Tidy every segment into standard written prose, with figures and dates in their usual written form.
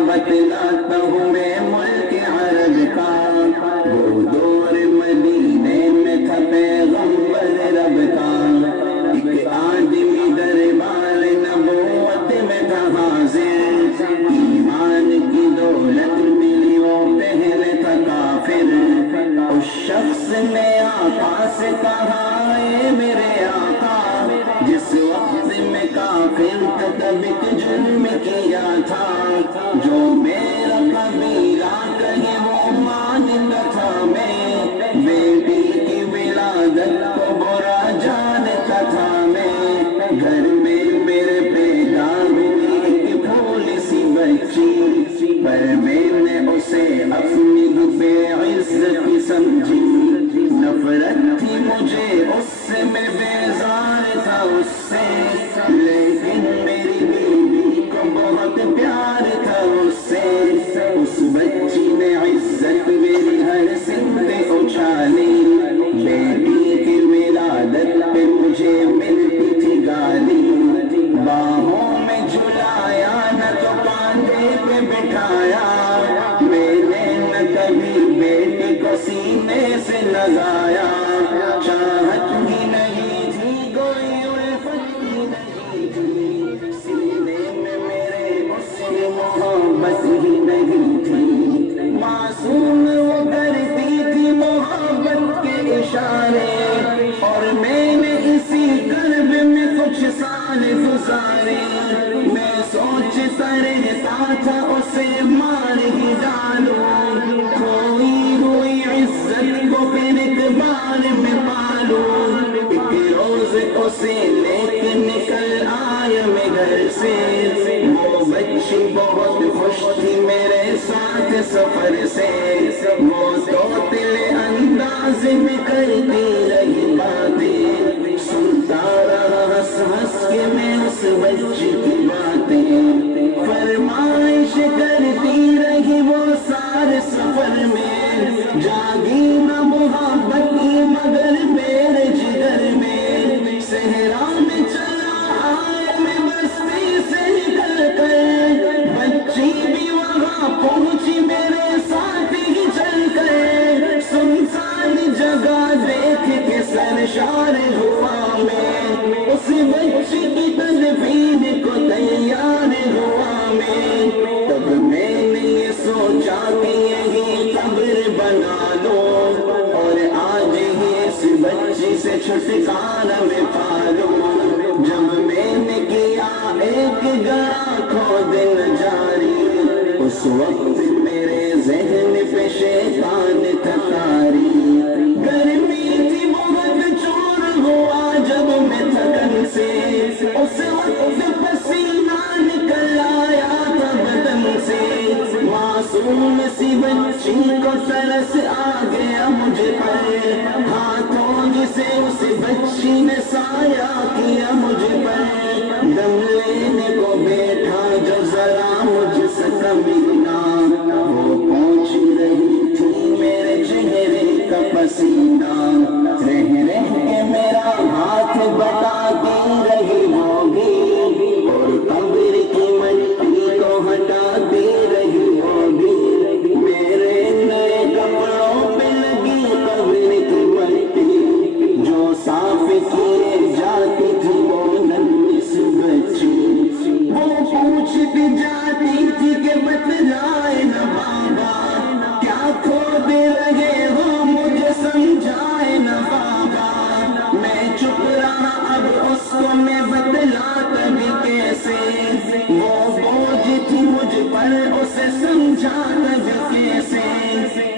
बतलाता हूँ मैं मुल्क अरब का, वो दौर मदीने में था पैगंबर रब का। एक आदमी दरबार नबूवत में था हाजिर, ईमान की दौलत मिली वो पहले था काफिर। उस शख्स ने आका से कहा, ए मेरे आका, जिस वक्त में काफिर था तब एक जुल्म किया था, जो मेरा कबीला कहे वो मानता था मैं। बेटी की विलादत को बुरा जानता था मैं। घर में मेरे पैदा हुई एक भोली सी बच्ची, पर मैंने उसे अपनी बेइज्जत समझी। नफरत थी मुझे उससे, मैं बेजार था उससे, लेकिन मेरी बीवी को बहुत प्यार था उससे। उस बच्ची ने इज्जत मेरी हर सिमते उछाली, बेटी की विलादत पे मुझे मिलती थी गाली। बाहों में झुलाया न तो कांधे पे बिठाया, मैंने न कभी बेटी को सीने से लगाया। चाहत ही नहीं थी, कोई उल्फत ही नहीं थी, सीने में मेरे उसकी मोहब्बत ही नहीं थी। मासूम वो करती थी मोहब्बत के इशारे, और मैंने इसी कर्ब में कुछ साल गुजारे। मैं सोचता रहता था उसे मार ही डालूं, खोई हुई इज्जत को फिर एक बार में पालूं। एक रोज उसे लेके निकल आया मैं घर से, वो बच्ची बहुत खुश थी मेरे साथ सफर से। वो तोतिले अंदाज में करती रही बातें, सुनता रहा हंस हंस के मैं उस बच्ची की बातें। फरमाइश करती रही वो सारे सफर में, जागी न मोहब्बत की मगर मेरे जिगर में। सहरा में चला आया मैं बस्ती से निकल कर, बच्ची भी वहाँ पहुंची मेरे साथ ही चल कर। सुनसान जगह देख के सरशार हुआ मैं, उस बच्ची की तदफीन को तैयार हुआ मैं। तब मैंने ये सोचा कि यही कब्र बना लो, और आज ही इस बच्ची से छुटकारा में पालो। जब मैंने किया एक गड़ा खोदन जारी, उस वक्त मेरे जहन पे शैतान था तारी। गर्मी थी बहुत, चोर हुआ जब मैं थकन से, उस वक्त पसीना निकल आया था बदन से। मासूम सी बच्ची को तरस आ गया मुझे पर, हाथों से उस बच्ची ने साया किया मुझे पर। दम लेने को बैठा जो जरा मुझसे कमीना, वो पहुंच रही थी मेरे चेहरे का पसीना। रह रह के मेरा हाथ बताती रही होगी, और कब्र की मिट्टी को हटाती रही होगी। मेरे नए कपड़ों पे लगी कब्र की मिट्टी, जो साफ किए जाती थी वो नन्ही सी बच्ची। वो पूछती जाती थी कि बतलाए न बाबा, क्या खोद रहे हो मुझे समझाए न बाबा। मैं चुप रहा, अब उसको मैं बतलाता भी कैसे। वो बोझ थी मुझ पर, उसे समझाता भी कैसे।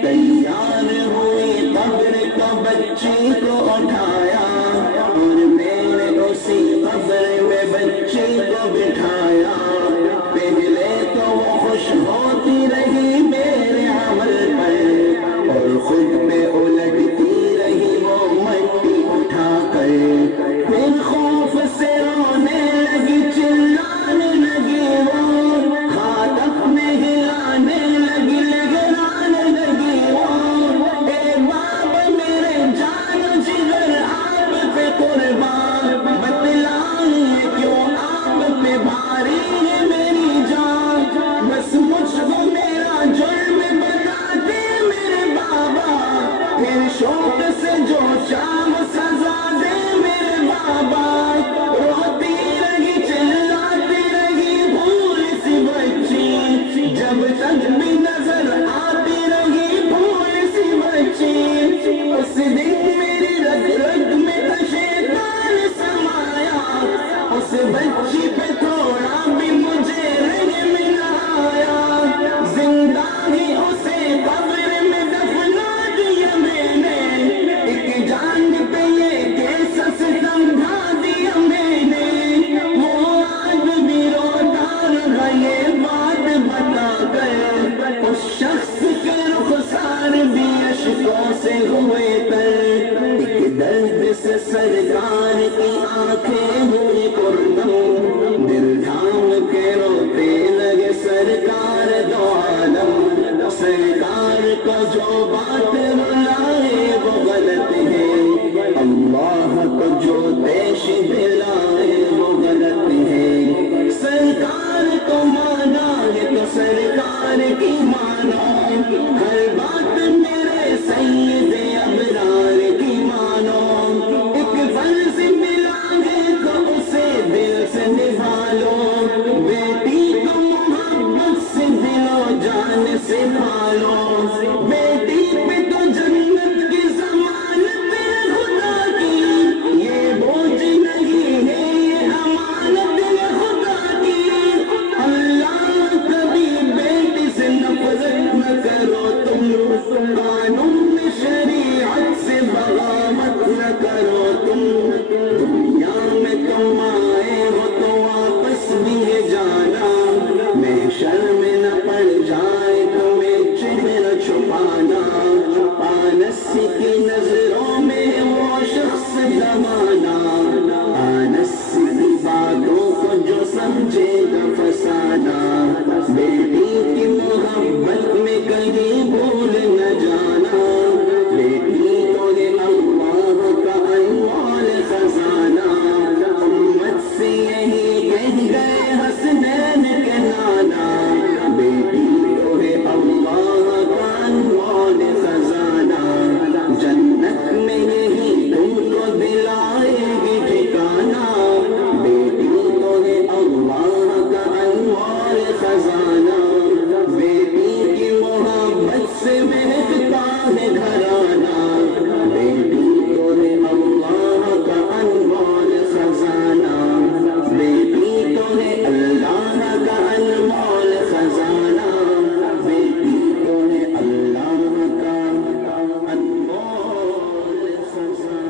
तैयार हुई कब्र को बच्ची को उठाया, और मैंने उसी कब्र में बच्ची को बिठाया। पहले तो वो खुश होती रही मेरे अमल पर, और खुद पे उलटती रही शाम सजा दे मेरे बाबा, रोती रही चिल्लाती रही भूल सी बच्ची, जब तक भी नजर आती रही भूल सी बच्ची। उस दिन मेरी रग रग में था शैतान समाया, उस बच्ची पे थोड़ा भी मुझे रंग मिला आया, जिंदा ही उसे कब्र में दफना दिया मैंने, एक जान पे ये कैसा सितम ढा दिया मैंने। वो आज भी रोता रहा ये बात बता कर, उस शख्स के रुखसार भी अश्कों से हुए तर, एक दर्द से सरकार की आंखें हुई कुर्बान, दिल थाम के रोते लगे सरकार दो आलम। सरकार को जो बात रुलाए वो गलत है, अल्लाह को जो देश दिलाए वो गलत है। सरकार को माना है तो सरकार की मानो, हर बात मेरे सैयद अबरार की मानो। एक फर्ज मिला है तो उसे दिल से निभा लो, बेटी को मोहब्बत से दिलो जान से पालो, बेटी पे तो जन्नत की जमानत है खुदा की, ये बोझ नहीं है ये अमानत है खुदा की। अल्लाह कभी बेटी से नफरत न करो तुम, कानून शरीयत से बगावत न करो तुम। दुनिया में तुम आए हो तो वापस भी ये जाना, महशर में न पड़ जाए तुम्हें चेहरा छुपाना। आनस की नजरों में वो शख्स जमाना, आनस की बातों को जो समझेगा फसाना। बेटी की मोहब्बत में कहीं भूल न जाना, बेटी तो है अल्लाह का अनमोल खजाना। उम्मत से यही कह गए हसनैन के नाना, बेटी तो है अल्लाह का अनमोल खजाना। जन्नत में यही तुमको दिलाएगी ठिकाना, बेटी तो है अल्लाह का अनमोल खजाना। बेटी की मोहब्बत से महकता है घराना, बेटी तो है अल्लाह का अनमोल खजाना। बेटी तो है अल्लाह का अनमोल खजाना, बेटी तो है अल्लाह का अनमोल खजाना।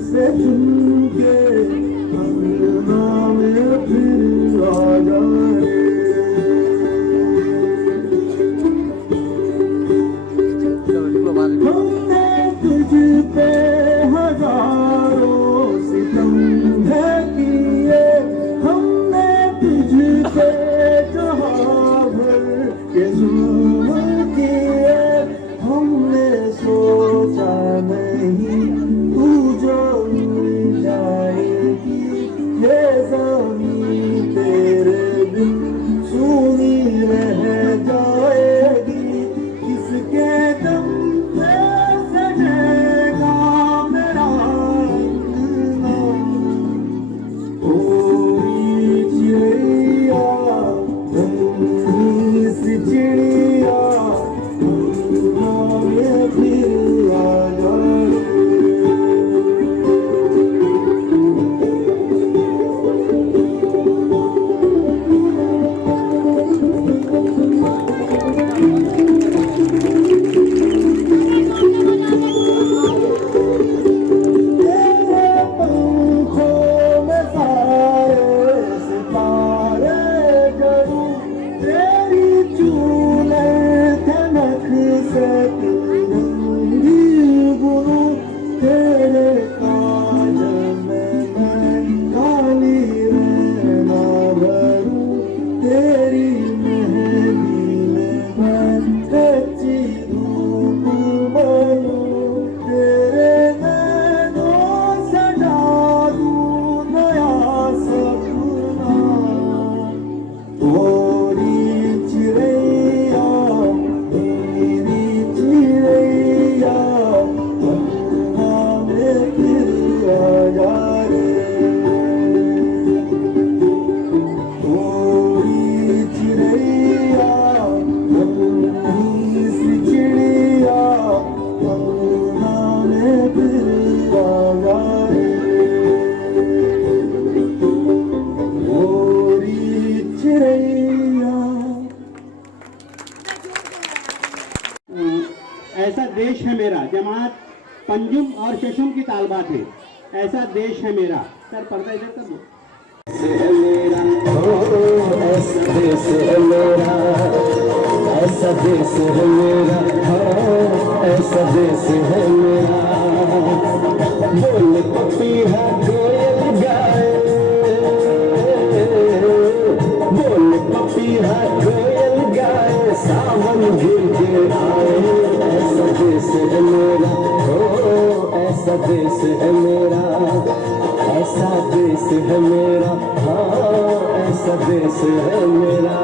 से चुन के पंजुम और शशुम की ताल बात है। ऐसा देश है मेरा। सर पर्दा इधर कर दो। ऐसा देश है मेरा, ऐसा देश है मेरा, ऐसा देश है मेरा। बोल पपीहा कोयल गाए, बोल पपीहा कोयल गाए, सावन गिर के आए। ऐसा देश है मेरा, ऐसा देश है मेरा, ऐसा देश है मेरा, ऐसा देश है मेरा।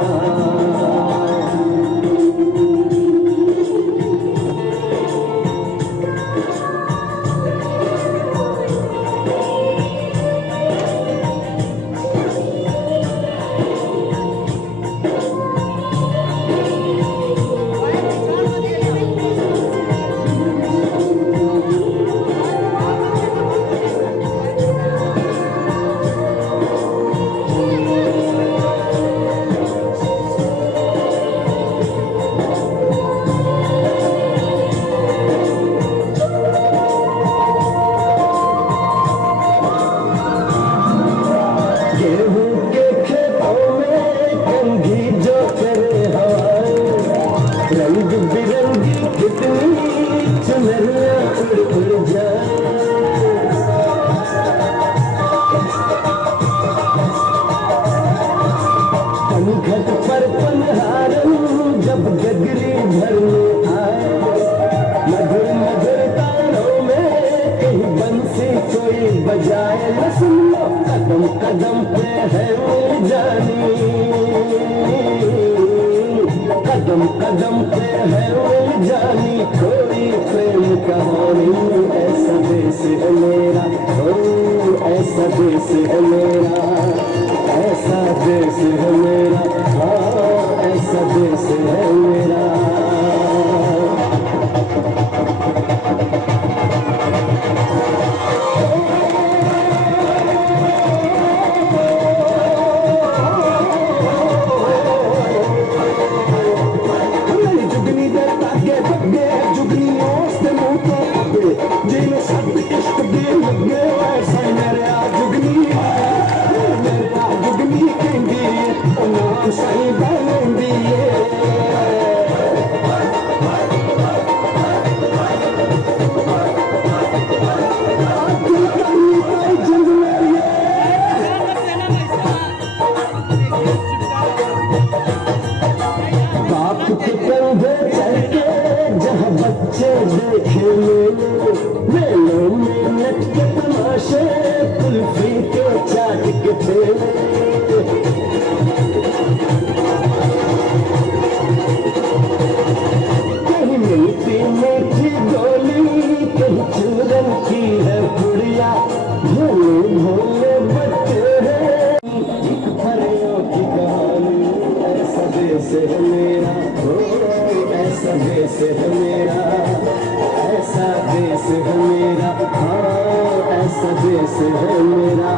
रंग बिरंगी कितनी चुनरिया उड़ उड़ जाए। घट पर पनहारन जब गगरी भरने आए, मधुर मधुर तारों में कहीं बंसी कोई बजाए। न सुन लो कदम कदम पे है मिल जानी, कदम कदम पे है मिल जानी कोई प्रेम कहानी। ऐसा देश है मेरा, ऐसा देश है मेरा, ऐसा देश है मेरा, ऐसा देश है मेरा। बच्चे देखे मेलों में नच के तमाशे, कुल्फी के चाट के ठेले। कहीं मिलती मीठी गोली, कहीं चूरन की है पुड़िया। भोले भोले बच्चे हैं परियों की कहानी। ऐसा देश है मेरा, ऐसा देश है मेरा, ऐसा देश है मेरा, ऐसा देश है मेरा।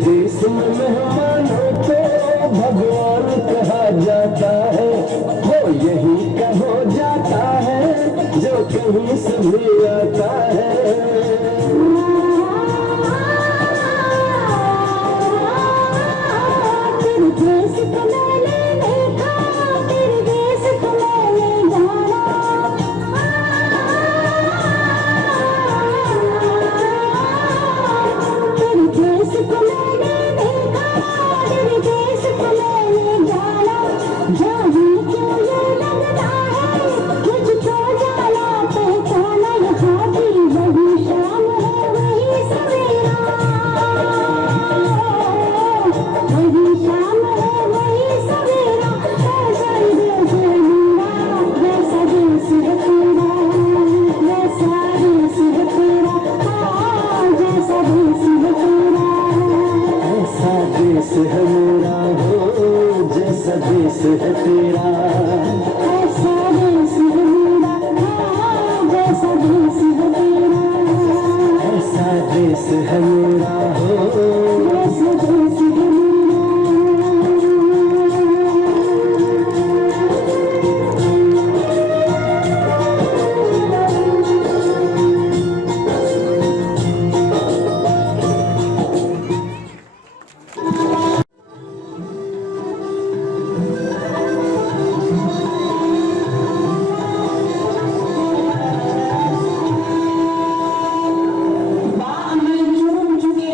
देश में मेहमानों को भगवान कहा जाता है, वो यही का हो जाता है जो कहीं से भी आता है। मुझको जाला पहचाना यहाँ की वही शान। देश है मेरा हो, जैसा देश है तेरा। ऐसा देश है मेरा हो, जैसा देश है तेरा। ऐसा देश है मेरा हो, जैसा देश है मेरा। बाग में चूम चुके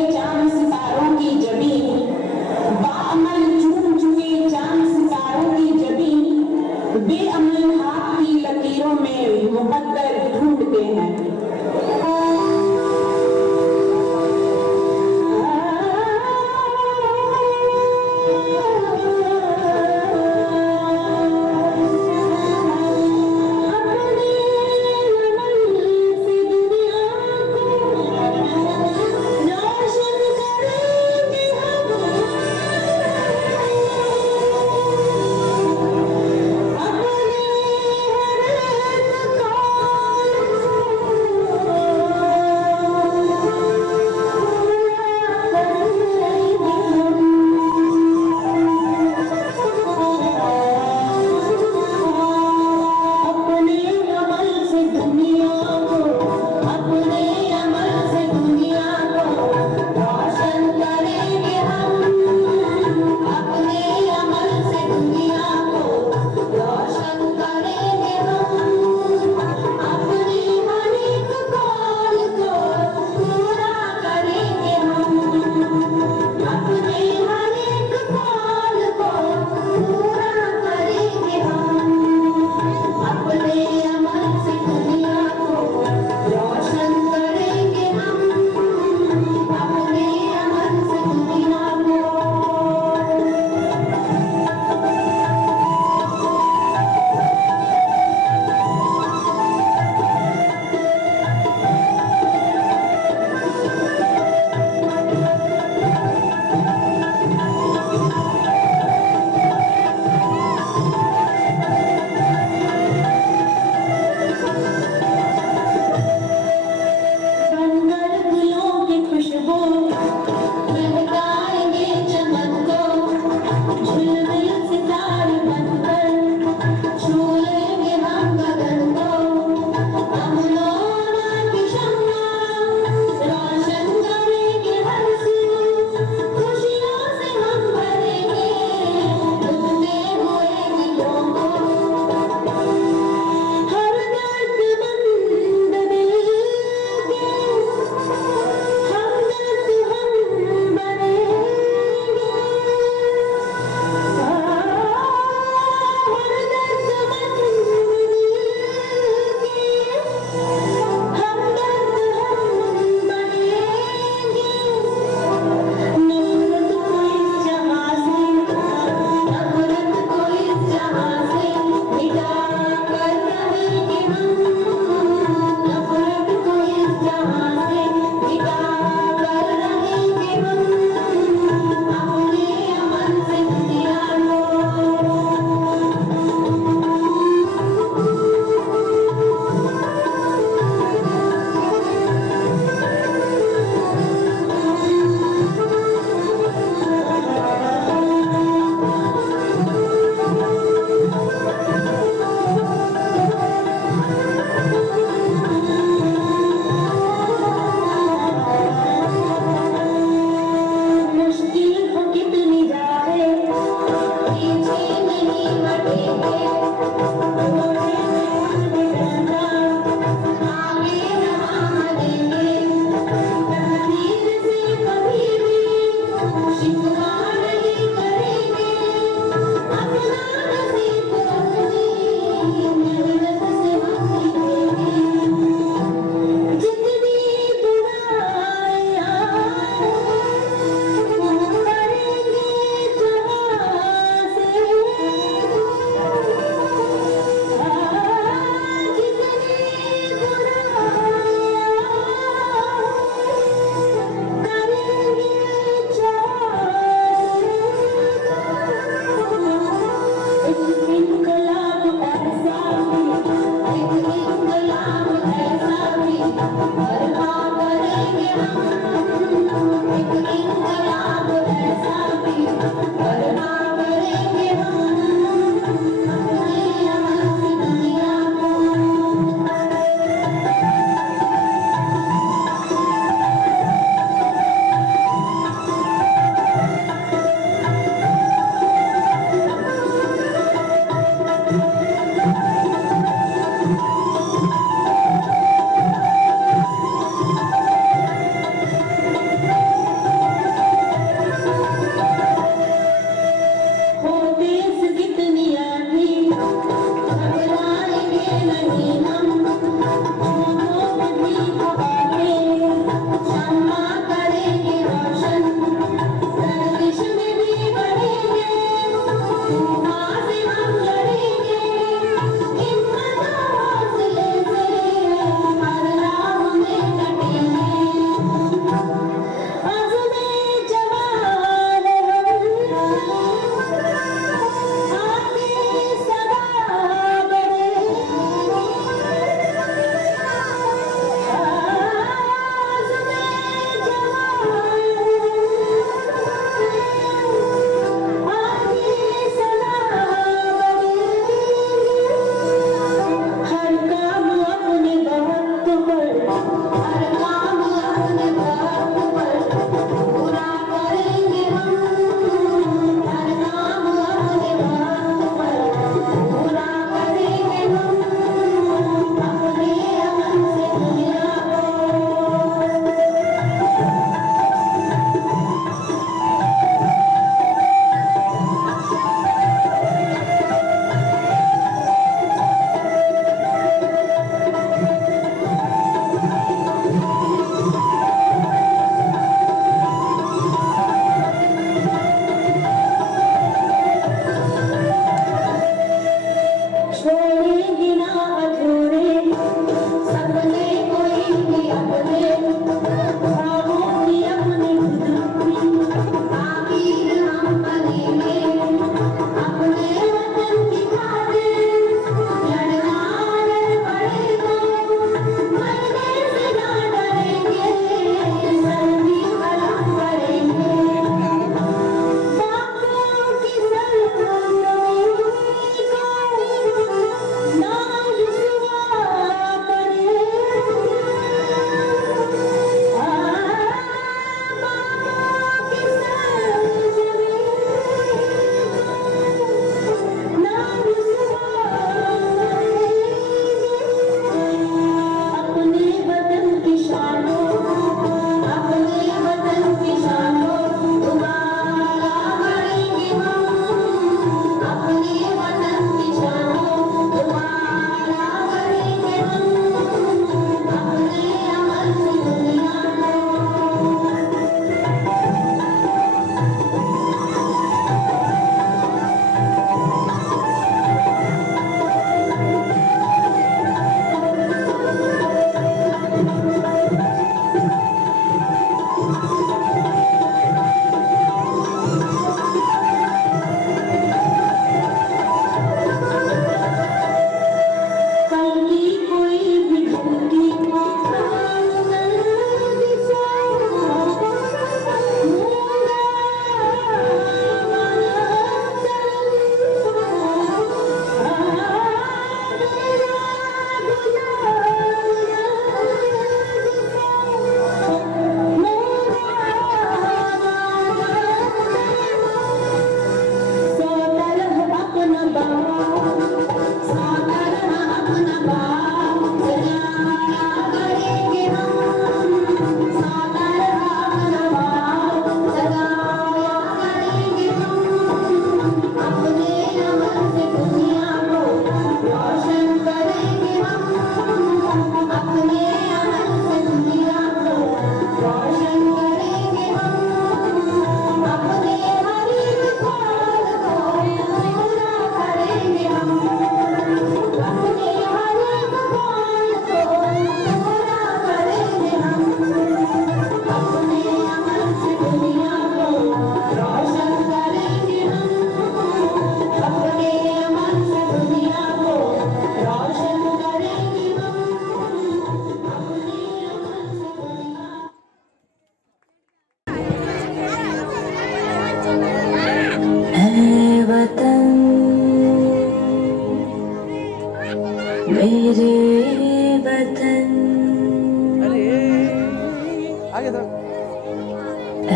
ऐ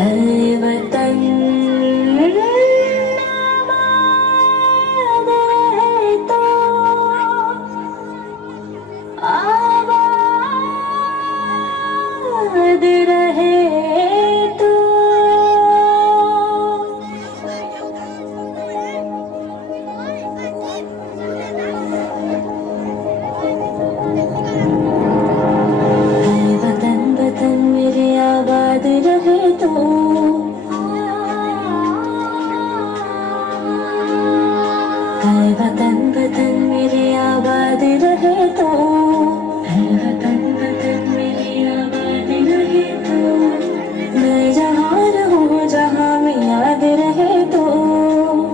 वतन आबाद रहे तो, आबाद रहे तो। वतन मेरे आबाद रहे तो, वतन मेरे आबाद रहे तो, वतन मेरे आबाद रहे तो। मैं जहाँ रहूँ जहाँ में याद रहे तो,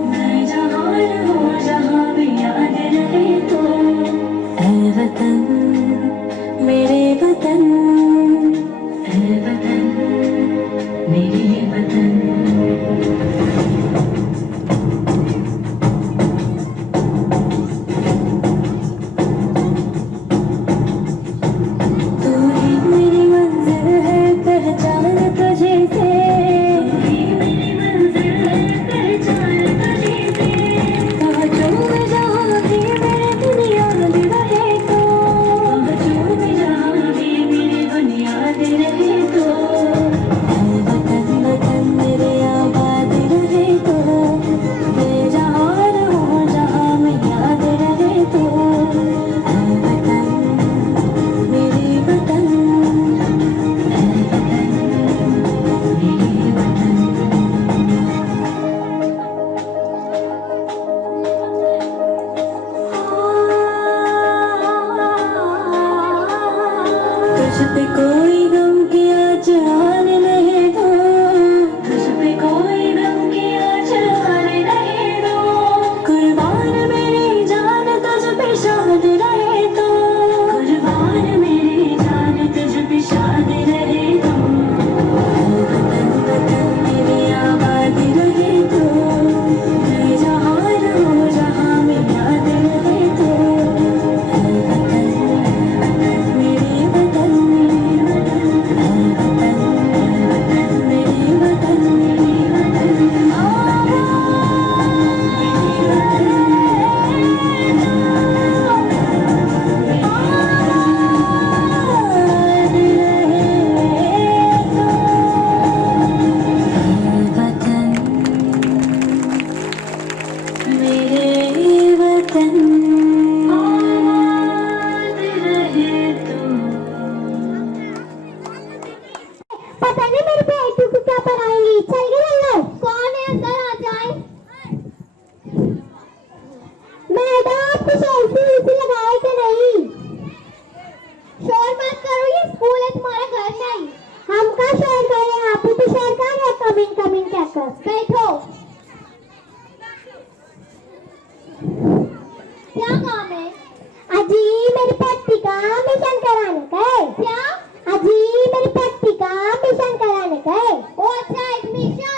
मैं जहाँ रहूँ जहाँ में याद रहे तो। ऐ वतन मेरे वतन, ऐ वतन मेरे वतन। तू ही मेरी मंजिल है पहचान तुझे से, तू ही मेरी मंजिल है पहचान तुझे से। पहुँचूं मैं जहाँ भी मेरी बुनियाद रहे तो, पहुँचूं मैं जहाँ भी मेरी बुनियाद रहे तो। ऐ वतन मेरे आबाद रहे तो, मैं जहाँ रहूँ जहाँ में याद रहे तो। ऐ वतन मेरे वतन, ऐ वतन मेरे वतन। तुझ पे कोई गम की आँच आने नहीं दो, तुझ पे कोई गम की आँच आने नहीं दो। कुर्बान मेरी जान तुझ पे शाद रहे तो, कुर्बान मेरी जान तुझ पे शाद रहे तो। वतन मेरे आबाद रहे तो, मैं जहाँ रहूँ जहाँ में याद रहे तो। ऐ वतन मेरे वतन, ऐ वतन मेरे वतन, मेरे वतन आबाद रहे तो। पता नहीं मेरे बेटू को क्या पढ़ाएंगी। चल गए लल्लो। कौन है अंदर आ जाए। मैडम आपको सेल्फी लगाए कि नहीं। शोर मत करो, ये स्कूल है तुम्हारा घर नहीं। हम का शोर करें, आप ही तो शोर कर रहे। कमिंग कमिंग कहकर बैठो। क्या काम है। अजी मेरी पट्टी का मिशन कराने का है। क्या। अजी मेरी पट्टी का मिशन कराने का है। ओ अच्छा, एडमिशन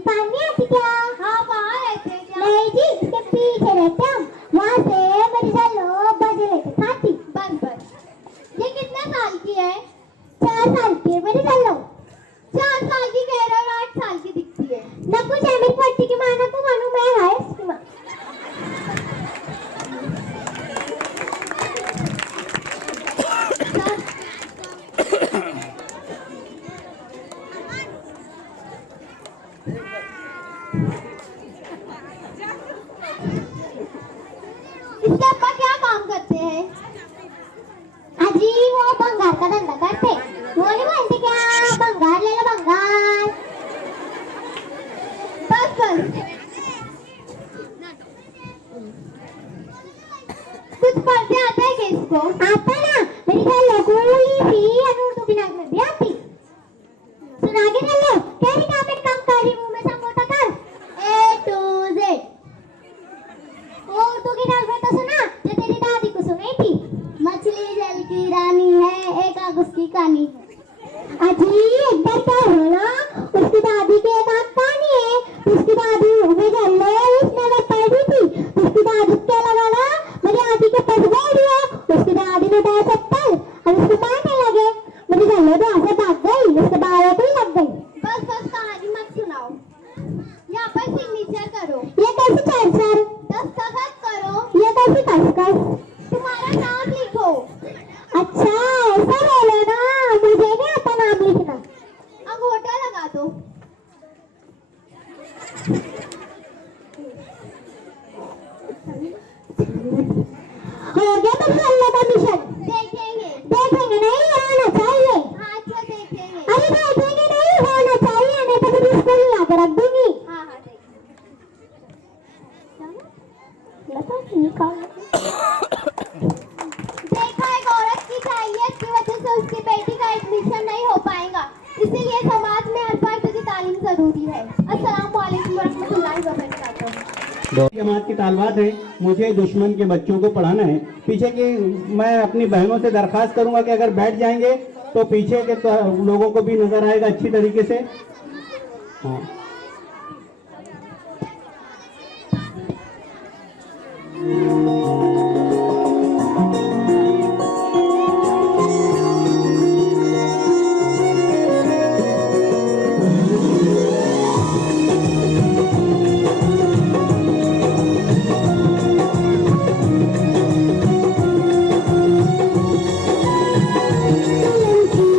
राजस्थान नहीं आती क्या? हाँ वहाँ रहते हैं क्या? नहीं जी, इसके पीछे रहते हम। वहाँ से मेरी चलो बजे लेके खाती। बस बस। ये कितने साल की है? 4 साल की है मेरी चलो। 4 साल की कह रहे हो, 8 साल की दिखती है। न कुछ है मेरी पट्टी की माँ, न को मानू मैं है इसकी माँ। इसके अब्बा क्या काम करते हैं? अजी वो भंगार का धंधा करते। वो नहीं बोलते क्या, भंगार ले लो भंगार। बस बस। कुछ पढ़ते आता है क्या इसको? आता ना, मेरी चलो गोली भी उर्दू की नाक में भी आती। सुना के चलो, कैसी काम करी मुंह में संगोटा कर। A to Z। उर्दू की नाक में तो सुना जो तेरी दादी को सुनी थी। मछली जल की रानी है, एक आग उसकी कहानी है। अजी इधर क्या हो ना, उसकी दादी की एक आग कहानी है। उसकी दादी में जल ले उसने मैं पढ़ी थी। उसकी दादी क्या लगा ना, मेरी आदि के पास बैठ गया। उसकी दादी ने डाल चप्पल और उसको मारने लगे। मेरी जल्ले भी ऐसे भाग गई, उसके बालों को ही लग गई। बस बस कहानी मत सुनाओ, यहाँ पर सिग्नेचर करो। ये कैसे चार्जर? दस्तखत करो। ये कैसे दस्तखत? तुम्हारा नाम लिखो। अच्छा ऐसा बोलो ना, मुझे नहीं आता नाम लिखना। अंगूठा लगा दो। हो गया तो अल्लाह का मिशन। देखेंगे नहीं, होना चाहिए। हाँ अच्छा देखेंगे। अरे देखेंगे नहीं, होना चाहिए, नहीं तो फिर इसको ही आकर रख दूंगी। हाँ हाँ देखा एक औरत की चाहिए की वजह से उसकी बेटी का एडमिशन नहीं हो पाएगा, इसीलिए समाज में हर फर्द की तालीम जरूरी है। अस्सलाम वालेकुम रहमतुल्लाहि व बरकातहू। जमात की तालबात है, मुझे दुश्मन के बच्चों को पढ़ाना है। पीछे की मैं अपनी बहनों से दरखास्त करूंगा कि अगर बैठ जाएंगे तो पीछे के तो लोगों को भी नजर आएगा अच्छी तरीके से। हाँ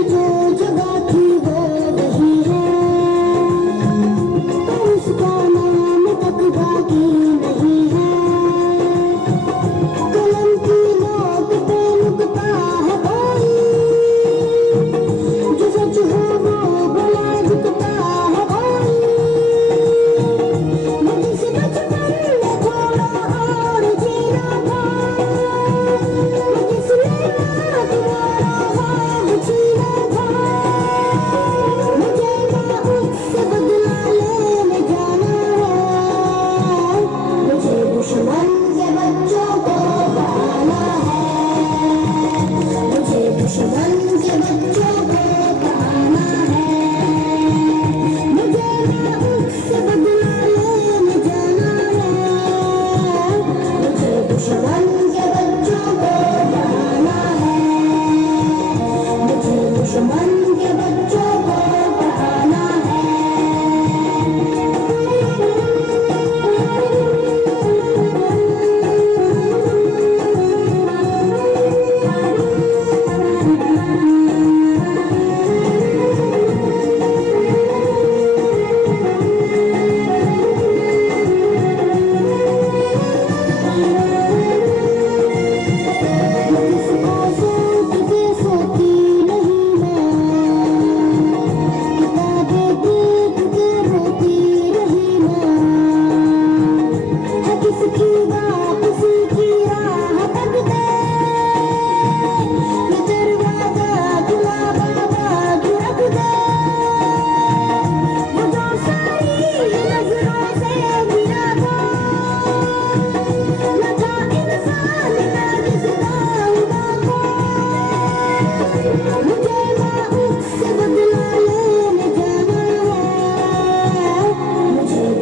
जो जगह थी वो वही है।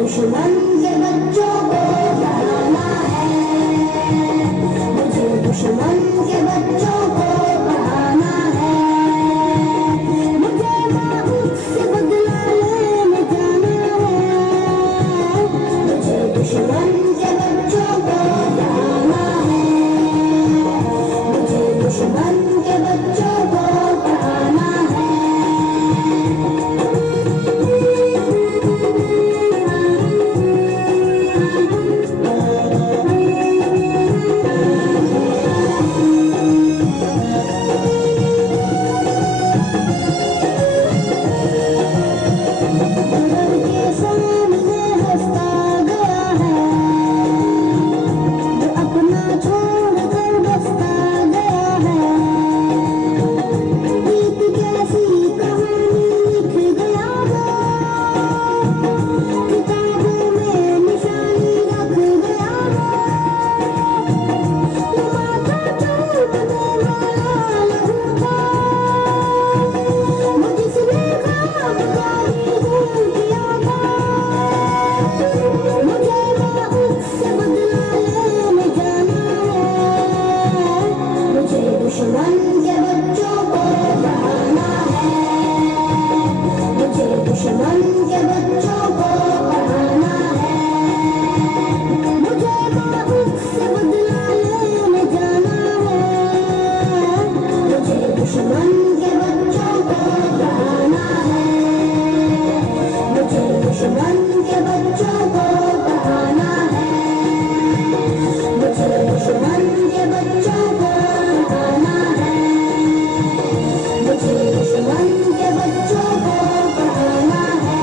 दुश्मन के बच्चों को पढ़ाना है, मुझे दुश्मन के बच्चों को पढ़ाना है, मुझे माऊस से बदला लेने जाना है, मुझे दुश्मन के बच्चों को पढ़ाना है, मुझे दुश्मन के बच्चों को पढ़ाना है। दुश्मन के बच्चों को पढ़ाना है, मुझे दुश्मन के बच्चों को पढ़ाना है, मुझे माऊस से बदला लेने जाना है, मुझे दुश्मन के बच्चों को पढ़ाना है, मुझे दुश्मन के बच्चों को पढ़ाना है, मुझे दुश्मन के बच्चों को पढ़ाना है, मुझे दुश्मन के बच्चों को पढ़ाना है।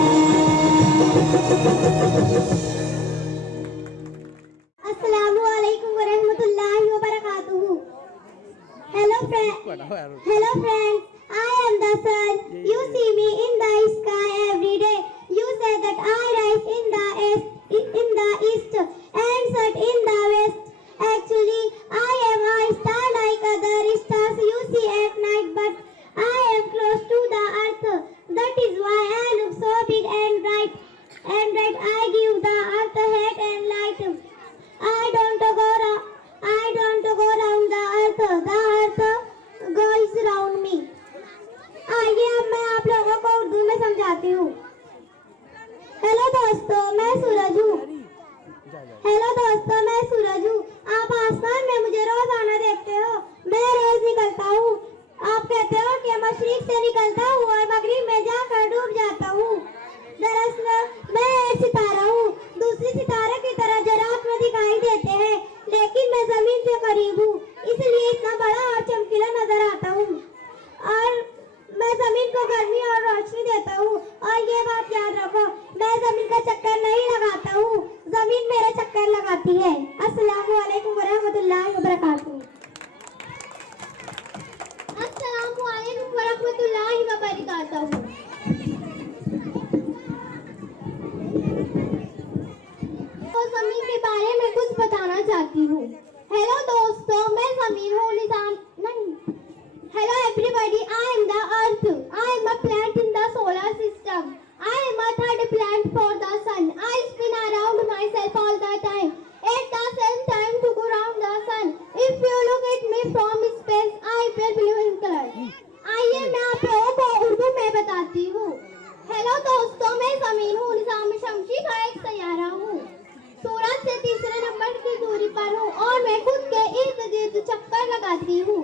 अस्सलामु अलैकुम वरहमतुल्लाहि वबरकातुहू। Hello friends, I am the sun. You see me in the sky every day. You say that I rise in the east and set in the west. Actually, I am a star like other stars you see at night, but I am close to the earth. That is why I look so big and bright. I give the earth heat and light. I don't go round the earth goes round me. आइए अब मैं आप लोगों को उर्दू में समझाती हूँ। Hello दोस्तों, मैं सूरज हूँ। आप आसमान में मुझे रोज आना देखते हो। मैं रोज निकलता हूँ। आप कहते हो कि मशरिक से निकलता हूँ और मगरिब में जाकर डूब जाता हूँ। दरअसल मैं एक सितारा हूँ, दूसरे सितारे की तरह जो रात में दिखाई देते हैं, लेकिन मैं जमीन से करीब हूँ, इसलिए इतना बड़ा और चमकीला नजर आता हूँ। और मैं जमीन को गर्मी और रोशनी देता हूँ। और ये बात याद रखो, मैं जमीन का चक्कर नहीं लगाता हूँ, जमीन मेरे चक्कर लगाती है। अस्सलामु अलैकुम वरहमतुल्लाहि वबरकातुहू। अस्सलामु अलैकुम वरहमतुल्लाहि वबरकातुहू। तो जमीन के बारे में कुछ बताना चाहती हूँ। हेलो दोस्तों, मैं जमीन हूँ, Hello everybody, I am the earth. I am a plant in the solar system. I am a third plant for the sun. I spin around myself all the time. At the same time to go around the sun. If you look at me from space, I appear blue in color. आइए मैं आप लोगों को उर्दू में बताती हूँ। Hello दोस्तों, मैं जमीन हूँ, निजाम शमसी का एक सैयारा हूँ। सूरज से तीसरे नंबर की दूरी पर हूँ और मैं खुद के इर्द गिर्द चक्कर लगाती हूँ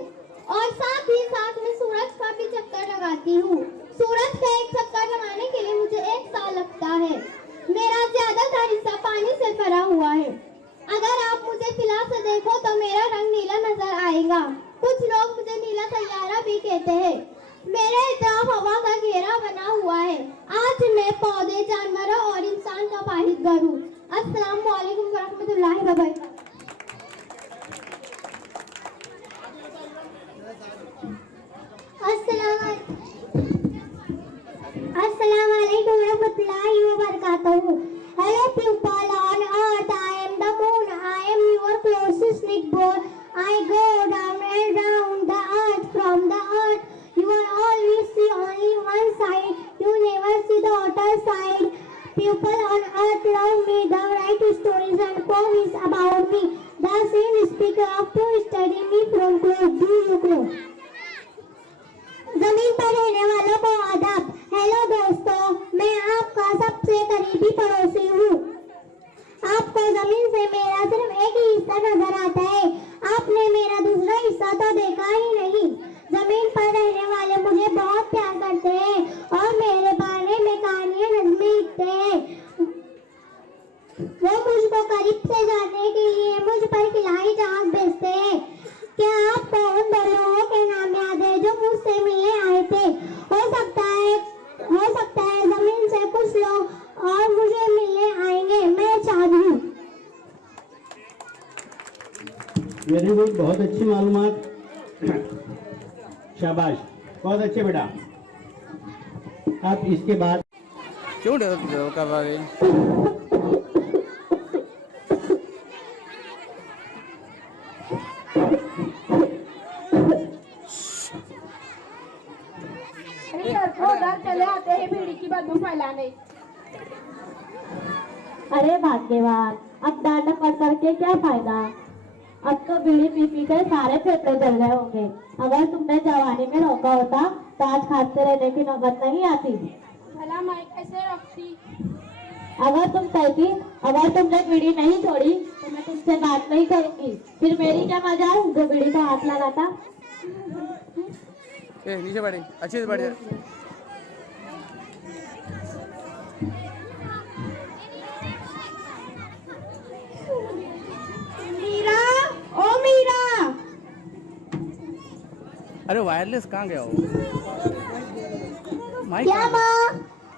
और साथ ही साथ में सूरज का भी चक्कर लगाती हूँ। सूरज का एक चक्कर लगाने के लिए मुझे 1 साल लगता है। मेरा ज्यादातर हिस्सा पानी से भरा हुआ है। अगर आप मुझे फिला से देखो तो मेरा रंग नीला नजर आएगा। कुछ लोग मुझे नीला सैयारा भी कहते हैं। मेरे इतराफ हवा का घेरा बना हुआ है। आज मैं पौधे, जानवरों और इंसान का वाहिद घर हूँ। अस्सलामु अलैकुम वरहमतुल्लाहि वबरकातुहू। Assalamu alaikum warahmatullahi wabarakatuh. Hello people on earth, I am the moon. I am your closest neighbor. I go down and round the earth. From the earth, you will always see only one side. You never see the other side. People on earth that love me, the write stories and poems about me, the same speaker of to study me from close. Do you go? जमीन पर रहने वालों को आदाब। Hello दोस्तों, मैं आपका सबसे करीबी पड़ोसी हूँ। आपको जमीन से मेरा सिर्फ एक ही हिस्सा नजर आता है, आपने मेरा दूसरा हिस्सा तो देखा ही नहीं। जमीन पर रहने वाले मुझे बहुत प्यार करते हैं और मेरे बारे में कहानियां नज़में लिखते हैं। वो मुझको करीब से जानने के लिए मुझ पर खिलाई जहाज भेजते हैं। क्या आपको उन दो लोगों के नाम याद है जो मुझसे मिलने आए थे? हो सकता है जमीन से कुछ लोग और मुझे मिलने आएंगे। मैं चाहती हूँ। वेरी गुड, बहुत अच्छी मालूमात, शाबाश, बहुत अच्छे बेटा। अब इसके बाद क्यों कर रहे? चले आते हैं बीड़ी की बदबू फैलाने। अरे भाग्यवान, अब नाटक कर करके क्या फायदा? अब तो बीड़ी पी पी कर सारे फेफड़े जल गए होंगे। अगर तुमने जवानी में रोका होता तो आज खाते रहने की नौबत नहीं आती। भला मैं कैसे रोकती? अगर तुम कहती अगर तुमने बीड़ी नहीं छोड़ी तो मैं तुमसे बात नहीं करूंगी, फिर मेरी क्या मजाल जो बीड़ी को हाथ लगाता। नीचे बैठे, अच्छे से बैठे। मीरा, ओ मीरा। अरे वायरलेस कहाँ गया हो? माइक क्या माँ?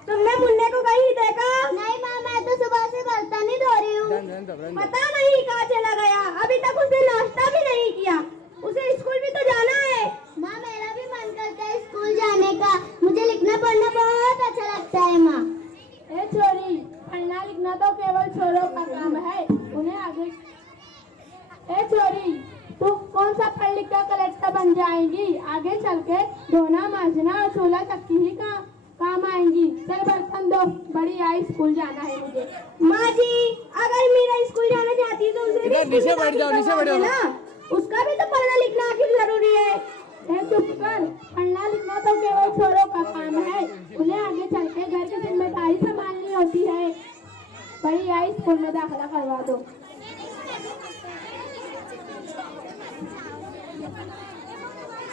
तुमने मुन्ने को कहीं देखा? नहीं माँ, मैं तो सुबह से बर्तन ही धो रही हूँ। पता नहीं कहाँ चला गया। अभी तक उसने नाश्ता भी नहीं किया। उसे स्कूल भी तो जाना है। माँ, मेरा भी मन करता है स्कूल जाने का। मुझे लिखना पढ़ना बहुत अच्छा लगता है माँ। ए छोरी, पढ़ना लिखना तो केवल छोरों का काम है, उन्हें आगे। ए छोरी, तू कौन सा पढ़ लिख कर कलेक्टर बन जाएंगी? आगे चल के धोना मांजना और चूल्हा चक्की ही काम आएंगी। चल बर्तन दो, बड़ी आई स्कूल जाना है मुझे। माँ जी, अगर मेरा स्कूल जाना चाहती है तो उसे भी नीचे बैठ जाओ, नीचे बैठ जाओ ना। उसका भी तो पढ़ना लिखना आखिर जरूरी है। चुप कर, पढ़ना लिखना तो केवल छोरों का काम है, उन्हें आगे चल के घर की जिम्मेदारी संभालनी होती है। बड़ी आई स्कूल में दाखिला करवा दो।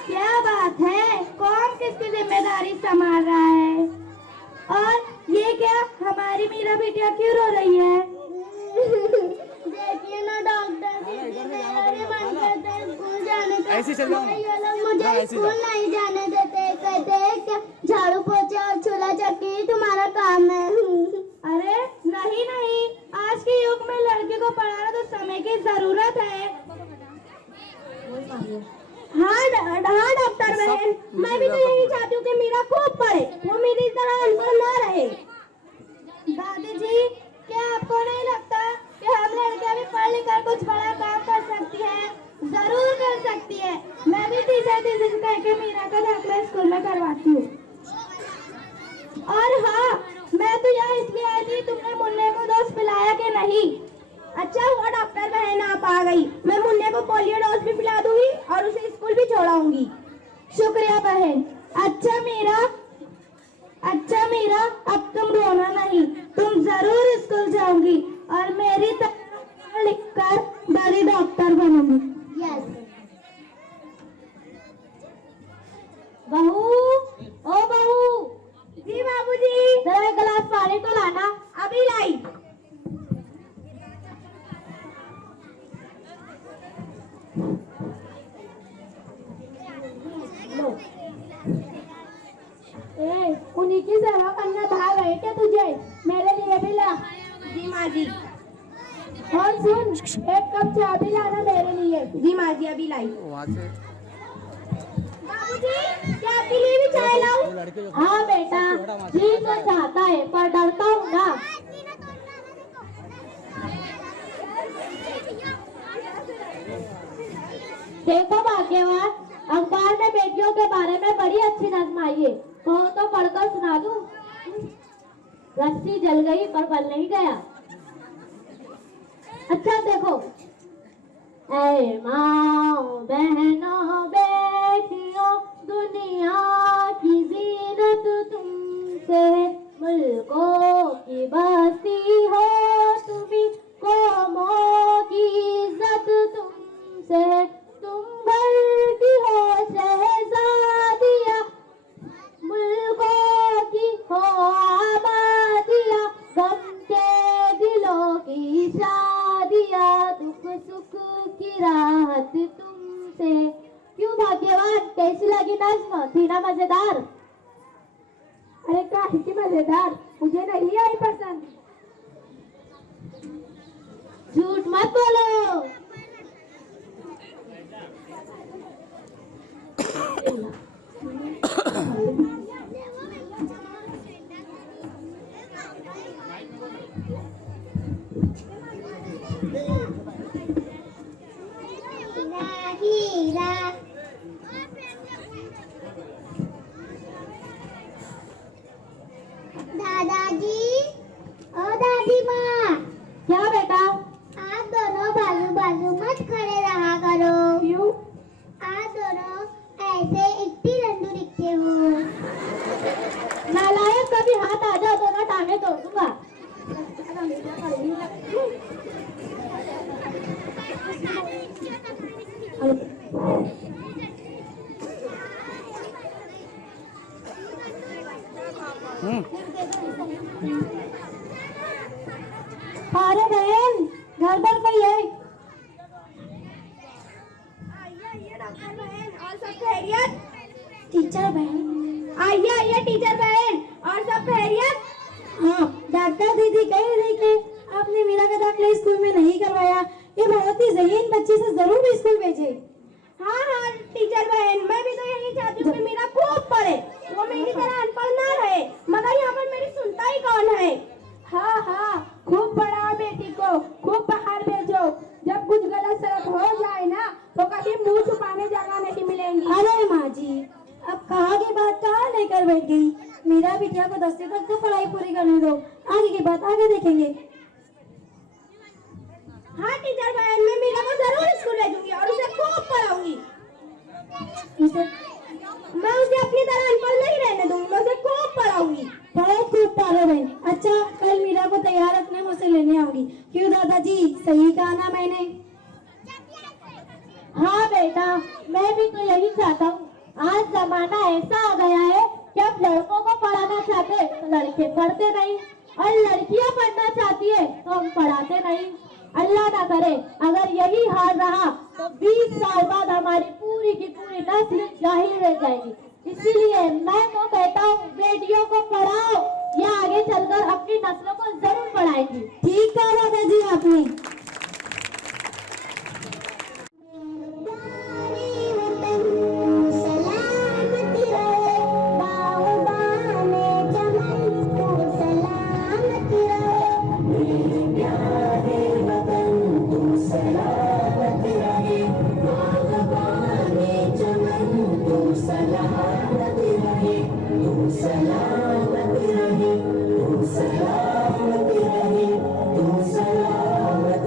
क्या बात है, कौन किसकी जिम्मेदारी संभाल रहा है? और ये क्या, हमारी मीरा बिटिया क्यों रो रही है? देखिए ना डॉक्टर जी, मेरा भी मन करता है स्कूल जाने का। ऐसे चल जाओ। ये लोग मुझे स्कूल नहीं जाने देते, कहते हैं क्या झाड़ू पोछा और चूल्हा चक्की तुम्हारा काम है। अरे नहीं नहीं, आज के युग में लड़के को पढ़ाना तो समय की जरूरत है। हाँ डॉक्टर बहन, मैं भी तो यही चाहती हूँ कि मीरा खूब पढ़े, वो मेरी तरह अनपढ़ ना रहे। दादी जी, क्या आपको नहीं लगता कि हम लड़कियां भी पढ़ लिख कर कुछ बड़ा काम कर सकती हैं? जरूर कर सकती है। मैं भी टीचर कह के मीरा का दाखिला स्कूल में करवाती हूँ। और हाँ, मैं तो यहाँ इसलिए आई थी, तुमने मुन्ने को डोज पिलाया कि नहीं? अच्छा हुआ डॉक्टर बहन आप आ गई। मैं मुन्ने को पोलियो डोज भी पिला दूंगी और उसे स्कूल भी छोड़ाऊंगी। शुक्रिया बहन। अच्छा मीरा, अब तुम रोना नहीं, तुम जरूर स्कूल जाओगी और मेरी तरह लिखकर बड़ी डॉक्टर बनोगी। यस। बहू, ओ बहू। जी बाबूजी। जरा एक गिलास पानी तो लाना। अभी लाई। उन्हीं की सेवा करना भाग है क्या तुझे? मेरे लिए भी ला। जी माँ जी। और सुन, एक कप चाय भी लाना मेरे लिए। जी माँ जी, अभी लाई। वहाँ से बाबूजी, क्या आपके लिए भी चाय लाऊं? हाँ बेटा, जी तो चाहता है पर डरता हूँ ना। देखो भाग्यवान, अखबार में बेटियों के बारे में बड़ी अच्छी नज्म आई है, कहो तो पढ़कर सुना दूं। रस्सी जल गई पर बल नहीं गया। अच्छा देखो, ऐ माँ बहनों बेटियों, दुनिया की जीनत तुमसे, मुल्कों की बस्ती हो तुम्ही, कौमों की इज्जत तुमसे, तुम घर की हो शहजादिया, मुल्कों की हो आबादिया, गम के दिलों की शादिया, दुख सुख की राहत तुमसे। क्यों भाग्यवान, कैसी लगी नज्म? थी ना मजेदार? अरे काहे की मजेदार, मुझे नहीं आई पसंद। झूठ मत बोलो। दादाजी, ओ दादी माँ, क्या बेटा? आप दोनों बाजू बाजू मत खड़े रहा करो। क्यों? आप दोनों ऐसे इतनी रंडू दिखते हो। नालायक, कभी हाथ आ जाओ तो ना टांगे तोड़ दूंगा। अरे बहन, घर पर कोई है? आइए डॉक्टर बहन, और सब खैरियत? टीचर बहन। आइए टीचर बहन, और सब खैरियत? हाँ, डॉक्टर दीदी कह रही कि आपने मीरा का दाखिला स्कूल में नहीं करवाया, ये बहुत ही ज़हीन बच्ची से जरूर भी स्कूल भेजे। हाँ टीचर बहन, मैं भी तो यही चाहती हूँ कि मीरा खूब पढ़े, वो मेरी तरह अनपढ़ ना रहे, मगर यहाँ पर मेरी सुनता ही कौन है। हाँ, खूब पढ़ाओ बेटी को, खूब बाहर भेजो, जब कुछ गलत सलत हो जाए ना तो कभी मुंह छुपाने जगह नहीं मिलेंगी। अरे माँ जी, अब कहाँ की बात कहाँ लेकर बैठ गई। मीरा बिटिया को 10वीं तक तो पढ़ाई पूरी करने दो, आगे की बात आगे देखेंगे। हाँ टीचर बहन, मैं मीरा को जरूर स्कूल भेजूंगी और उसे खूब पढ़ाऊंगी। मैं उसे अपनी तरह अनपढ़ नहीं रहने दूंगी, मैं उसे खूब पढ़ाऊंगी। बहुत खूब पारो बहन। अच्छा, कल मीरा को तैयार रखने मुझसे लेने आऊंगी। क्यों दादाजी, सही कहा ना मैंने? हाँ बेटा, मैं भी तो यही चाहता हूँ। आज जमाना ऐसा आ गया है कि अब लड़कों को पढ़ाना चाहते तो लड़के पढ़ते नहीं, और लड़कियां पढ़ना चाहती है तो हम पढ़ाते नहीं। अल्लाह ना करे अगर यही हाल रहा तो 20 साल बाद हमारी पूरी की पूरी नस्ल जाहिल रह जाएगी। इसीलिए मैं तो कहता हूँ, बेटियों को पढ़ाओ, ये आगे चलकर अपनी नस्लों को जरूर पढ़ाएगी। ठीक कहा दादाजी आपने। सलामती रहे, बाहुबा में चमन तू सलामती रहे। मेरे प्यारे वतन तू सलामती रहे, बाहुबा में चमन तू सलामती रहे, तू सलामती रहे, तू सलामती रहे, तू सलामती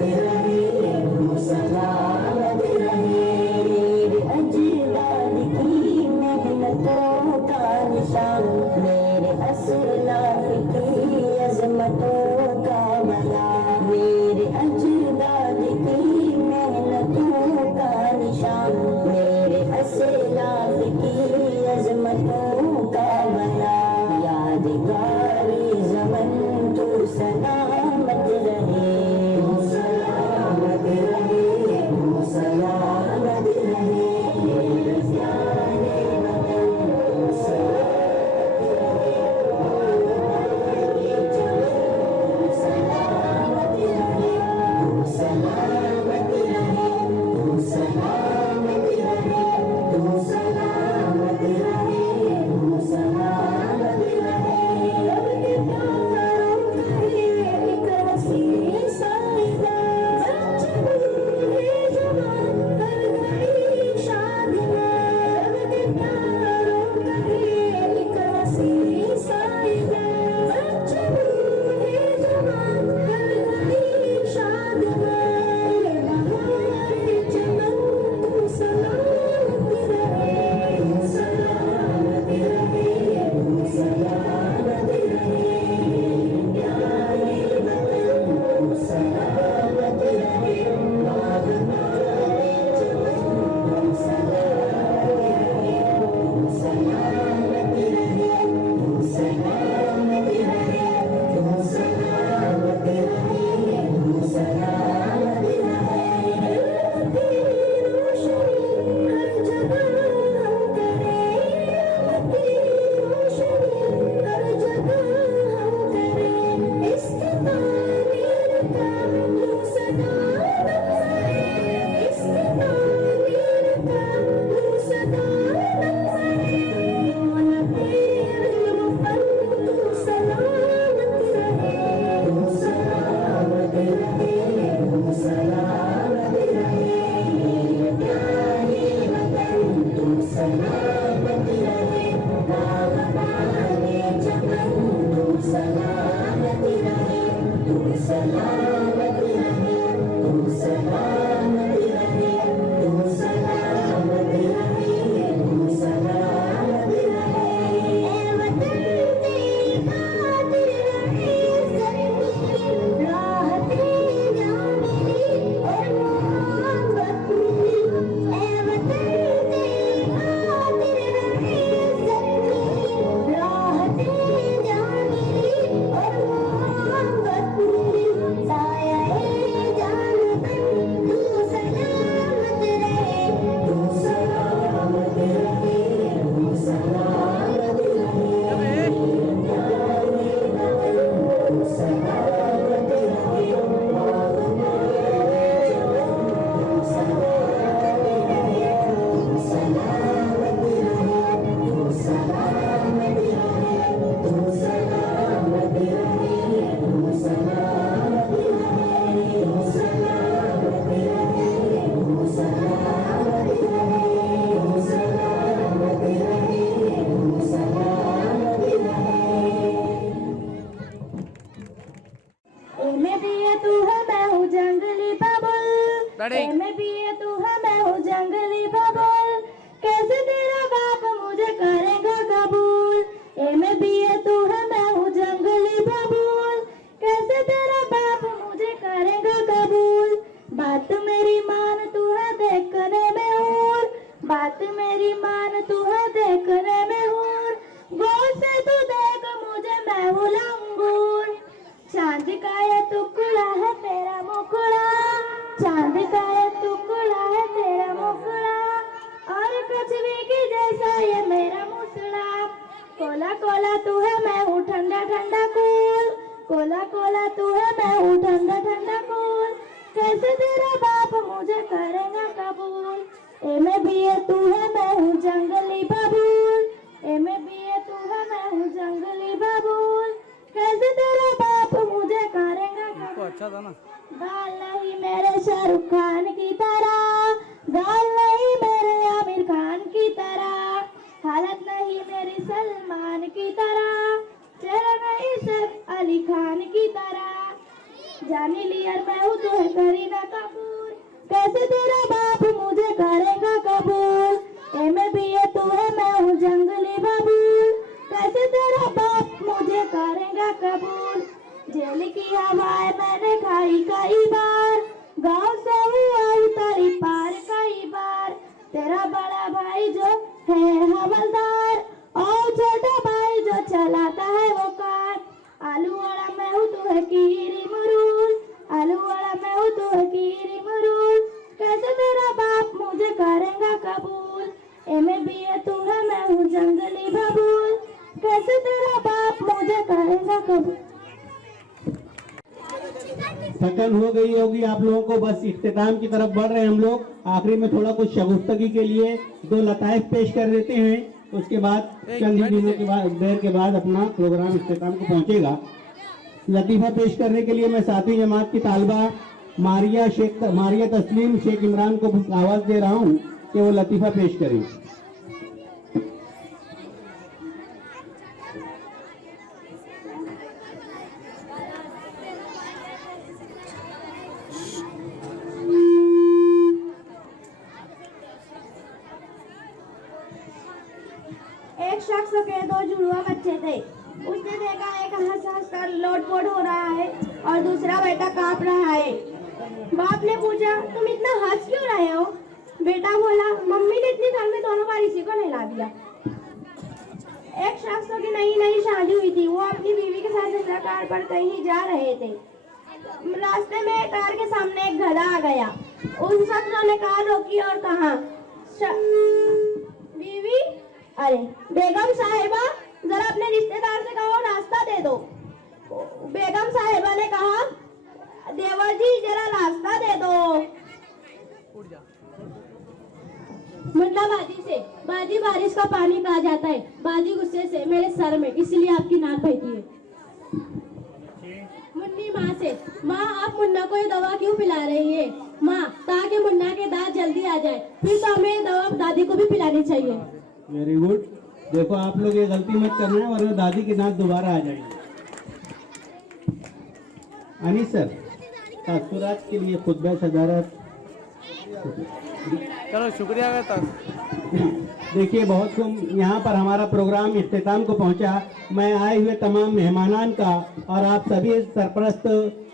में भी है तू है मैं हूँ जंगली बबुल, Ready? में भी है तू है मैं हूँ जंगली बबुल, कैसे तेरा बाप मुझे करेगा कबूल। ए में भी है तू है मैं हूँ जंगली बबुल, कैसे तेरा बाप मुझे करेगा कबूल। बात मेरी मान तू है देखने में हूर, बात मेरी मान तू है देखने में हूर, गौर से तू देख मुझे मैं हूँ लंगूर। चांद का ये टुकड़ा है तेरा मुखड़ा, चांद का ये टुकड़ा है तेरा मुखड़ा, और कछुए की जैसा ये मेरा मुसड़ा। कोला कोला तू है मैं हूँ ठंडा ठंडा कूल, कोला कोला तू है मैं हूँ ठंडा ठंडा कूल, कैसे तेरा बाप मुझे करेगा कबूल। ए में भी है तू है मैं हूँ जंगली बबूल, ए में भी है तू है मैं हूँ जंगली बबूल, कैसे तेरा बाप मुझे करेगा तो कबूल। अच्छा था ना। गाल नहीं मेरे शाहरुख खान की तरह, गाल नहीं मेरे आमिर खान की तरह, हालत नहीं मेरी सलमान की तरह, चेहरा नहीं सिर्फ अली खान की तरह। जानी लियर मैं हूँ तो है करीना कपूर, कैसे तेरा बाप मुझे करेगा कबूल। ए में भी है तू है मैं हूँ जंगली बबूल, कैसे तेरा बाप मुझे करेगा कबूल। जेल की हवाएं मैंने खाई कई बार, गांव से हुआ उतरी पार कई बार, तेरा बड़ा भाई जो है हवलदार, और छोटा भाई जो चलाता है वो कार। आलू वाला मैं हूँ तू है कीरी मुरूल, आलू वाला मैं हूँ तू है कीरी मुरूल, कैसे तेरा बाप मुझे करेगा कबूल। ए में भी है तू है मैं हूँ जंगली बबूल, कैसे तेरा बाप मुझे करेगा कबूल। थकन हो गई होगी आप लोगों को, बस इख्तिताम की तरफ बढ़ रहे हैं हम लोग। आखिरी में थोड़ा कुछ शगुफ्तगी के लिए दो लताइफ पेश कर देते हैं, उसके बाद चंद ही दिनों के बाद देर के बाद अपना प्रोग्राम इख्तिताम को पहुंचेगा। लतीफ़ा पेश करने के लिए मैं 7वीं जमात की तालबा मारिया तस्लीम शेख इमरान को आवाज दे रहा हूं कि वो लतीफ़ा पेश करें। एक शख्स के दो जुड़वा बच्चे थे, उसने देखा एक हंस हंस कर लोटपोट हो रहा है और दूसरा बेटा कांप रहा है। बाप ने पूछा तुम इतना हंस क्यों रहे हो? बेटा बोला मम्मी ने इतनी ठंड में दोनों बार इसी को नहला दिया। एक शख्स की नई नई शादी हुई थी, वो अपनी बीवी के साथ दूसरा कार पर कहीं जा रहे थे। रास्ते में कार के सामने एक गधा आ गया। उन शख्स ने कार रोकी और कहा बीवी अरे बेगम साहिबा जरा अपने रिश्तेदार से कहो रास्ता दे दो। बेगम साहिबा ने कहा देवर जी जरा रास्ता दे दो। मुन्ना बाजी से बाजी बारिश का पानी कहा जाता है, बाजी गुस्से से मेरे सर में इसलिए आपकी नाक बहती है। मुन्नी माँ से माँ आप मुन्ना को ये दवा क्यों पिला रही है? माँ ताकि मुन्ना के दांत जल्दी आ जाए, फिर तो हमें दवा दादी को भी पिलानी चाहिए। Very good. देखो आप लोग ये गलती मत करना है वरना दादी के दांत दोबारा आ जाएंगे। अनीस सर तासुरात के लिए खुतबा सदारत। चलो शुक्रिया तक। देखिए बहुत कम यहाँ पर हमारा प्रोग्राम इख्तिताम को पहुँचा। मैं आए हुए तमाम मेहमानान का और आप सभी सरपरस्त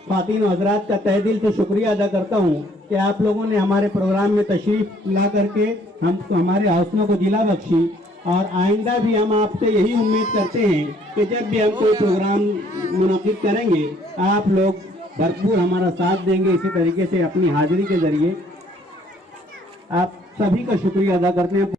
ख़वातीन हज़रात का तहे दिल से शुक्रिया अदा करता हूँ कि आप लोगों ने हमारे प्रोग्राम में तशरीफ़ ला करके हमारे हौसलों को जिला बख्शी। और आइंदा भी हम आपसे यही उम्मीद करते हैं कि जब भी हम कोई प्रोग्राम मुनक़िद करेंगे आप लोग भरपूर हमारा साथ देंगे। इसी तरीके से अपनी हाजिरी के ज़रिए आप सभी का शुक्रिया अदा करते हैं।